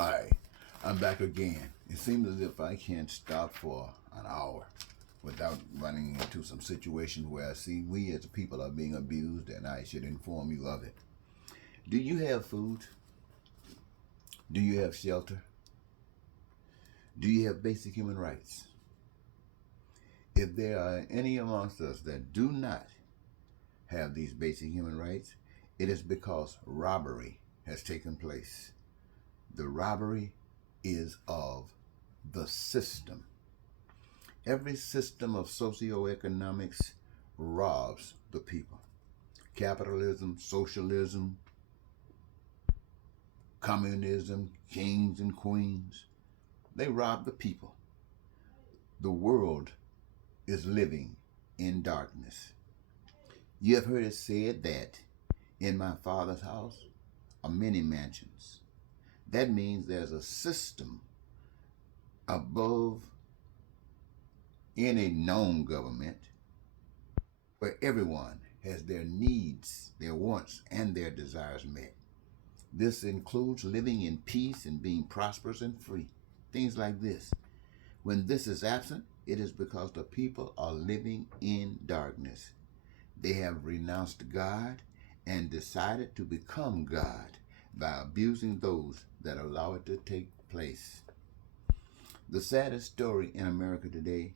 Hi, I'm back again. It seems as if I can't stop for an hour without running into some situation where I see we as people are being abused and I should inform you of it. Do you have food? Do you have shelter? Do you have basic human rights? If there are any amongst us that do not have these basic human rights, it is because robbery has taken place. The robbery is of the system. Every system of socioeconomics robs the people. Capitalism, socialism, communism, kings and queens, they rob the people. The world is living in darkness. You have heard it said that in my Father's house are many mansions. That means there's a system above any known government where everyone has their needs, their wants, and their desires met. This includes living in peace and being prosperous and free. Things like this. When this is absent, it is because the people are living in darkness. They have renounced God and decided to become God by abusing those that allow it to take place. The saddest story in America today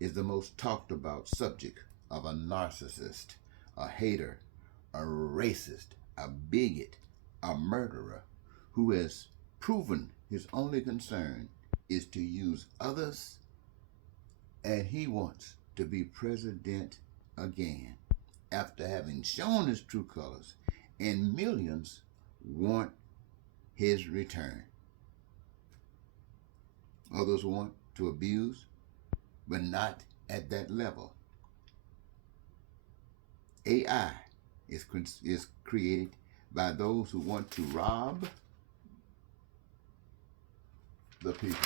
is the most talked about subject of a narcissist, a hater, a racist, a bigot, a murderer who has proven his only concern is to use others, and he wants to be president again after having shown his true colors, and millions want his return. Others want to abuse, but not at that level. AI is created by those who want to rob the people.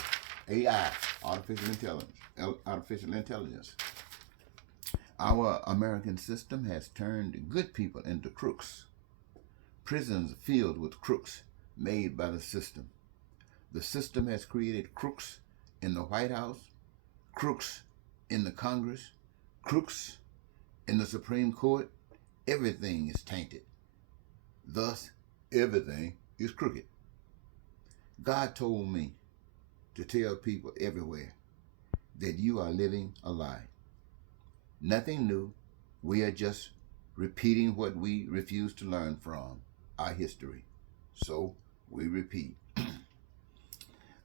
AI, artificial intelligence. Our American system has turned good people into crooks. Prisons filled with crooks made by the system. The system has created crooks in the White House, crooks in the Congress, crooks in the Supreme Court. Everything is tainted. Thus, everything is crooked. God told me to tell people everywhere that you are living a lie. Nothing new. We are just repeating what we refuse to learn from our history. So we repeat.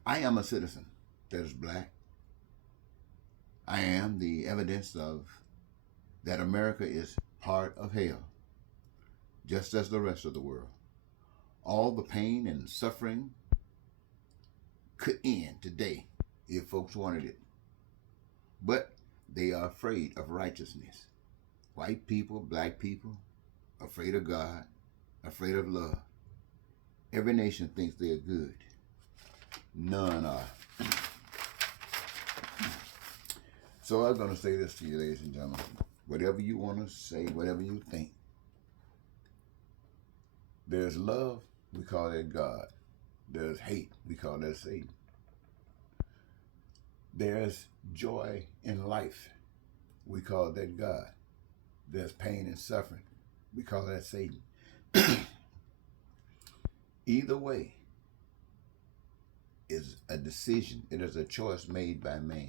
I am a citizen that is black. I am the evidence of that America is part of hell, just as the rest of the world. All the pain and suffering could end today if folks wanted it. But they are afraid of righteousness. White people, black people, afraid of God, afraid of love. Every nation thinks they're good. None are. So I'm going to say this to you, ladies and gentlemen. Whatever you want to say, whatever you think. There's love, we call that God. There's hate, we call that Satan. There's joy in life, we call that God. There's pain and suffering, we call that Satan. Either way is a decision. It is a choice made by man.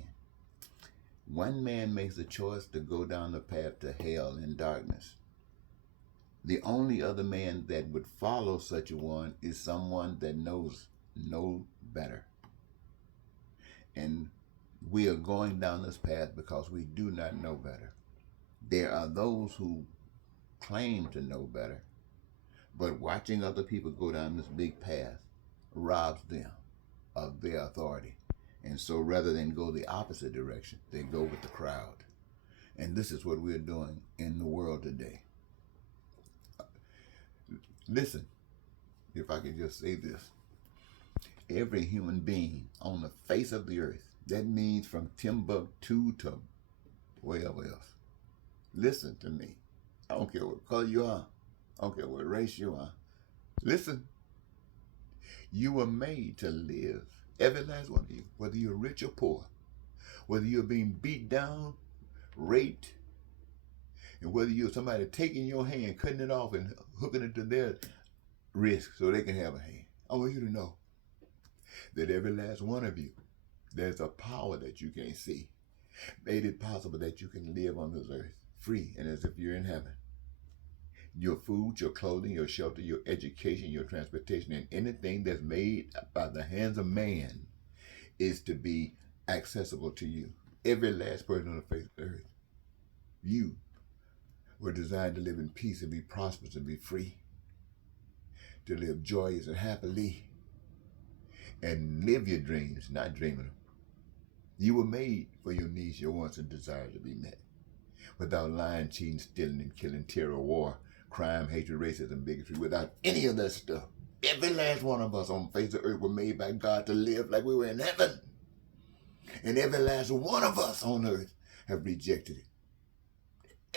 One man makes a choice to go down the path to hell in darkness. The only other man that would follow such a one is someone that knows no better. And we are going down this path because we do not know better. There are those who claim to know better, but watching other people go down this big path robs them of their authority. And so rather than go the opposite direction, they go with the crowd. And this is what we're doing in the world today. Listen, if I could just say this. Every human being on the face of the earth, that means from Timbuktu to wherever else. Listen to me. I don't care what color you are. I don't care what race you are. Listen. You were made to live, every last one of you, whether you're rich or poor, whether you're being beat down, raped, and whether you're somebody taking your hand, cutting it off, and hooking it to their wrist so they can have a hand. I want you to know that every last one of you, there's a power that you can't see, made it possible that you can live on this earth free and as if you're in heaven. Your food, your clothing, your shelter, your education, your transportation, and anything that's made by the hands of man is to be accessible to you. Every last person on the face of the earth. You were designed to live in peace and be prosperous and be free, to live joyous and happily, and live your dreams, not dreaming them. You were made for your needs, your wants, and desires to be met. Without lying, cheating, stealing, and killing, terror, war, crime, hatred, racism, bigotry, without any of that stuff. Every last one of us on the face of the earth were made by God to live like we were in heaven. And every last one of us on earth have rejected it.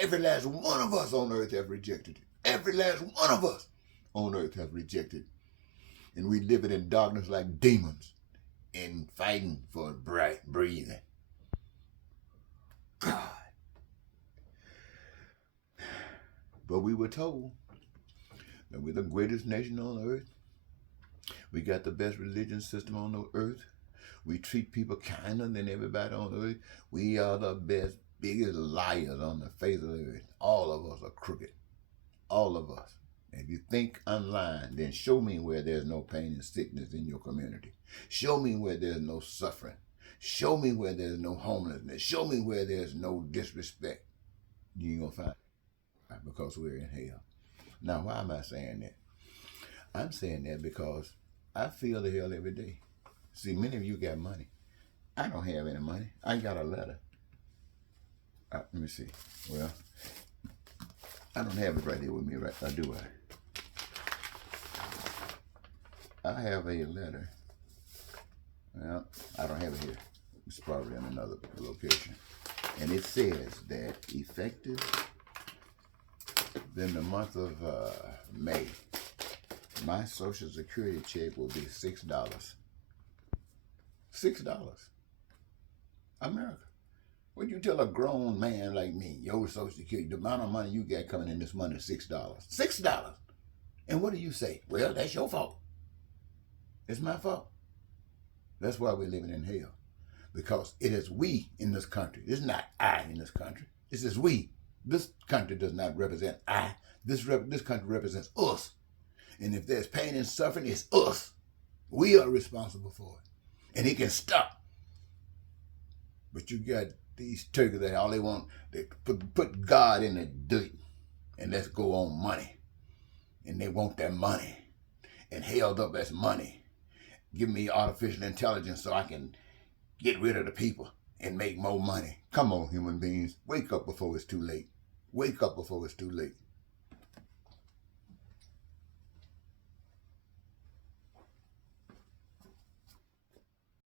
Every last one of us on earth have rejected it. Every last one of us on earth have rejected it. And we live it in darkness like demons and fighting for bright breathing. God. But we were told that we're the greatest nation on earth. We got the best religion system on the earth. We treat people kinder than everybody on earth. We are the best, biggest liars on the face of the earth. All of us are crooked. All of us. And if you think I'm lying, then show me where there's no pain and sickness in your community. Show me where there's no suffering. Show me where there's no homelessness. Show me where there's no disrespect. You ain't gonna find it. Because we're in hell. Now, why am I saying that? I'm saying that because I feel the hell every day. See, many of you got money. I don't have any money. I got a letter. Let me see. Well, I don't have it right here with me, right? Or do I? I have a letter. Well, I don't have it here. It's probably in another location. And it says that effective in the month of May, my Social Security check will be $6. $6. America. Would you tell a grown man like me, your Social Security, the amount of money you got coming in this month is $6. $6. And what do you say? Well, that's your fault. It's my fault. That's why we're living in hell. Because it is we in this country. It's not I in this country. This is we. This country does not represent I. This country represents us. And if there's pain and suffering, it's us. We are responsible for it. And it can stop. But you got these turkeys that all they want, they put God in the dirt and let's go on money. And they want that money. And held up as money. Give me artificial intelligence so I can get rid of the people and make more money. Come on, human beings. Wake up before it's too late. Wake up before it's too late.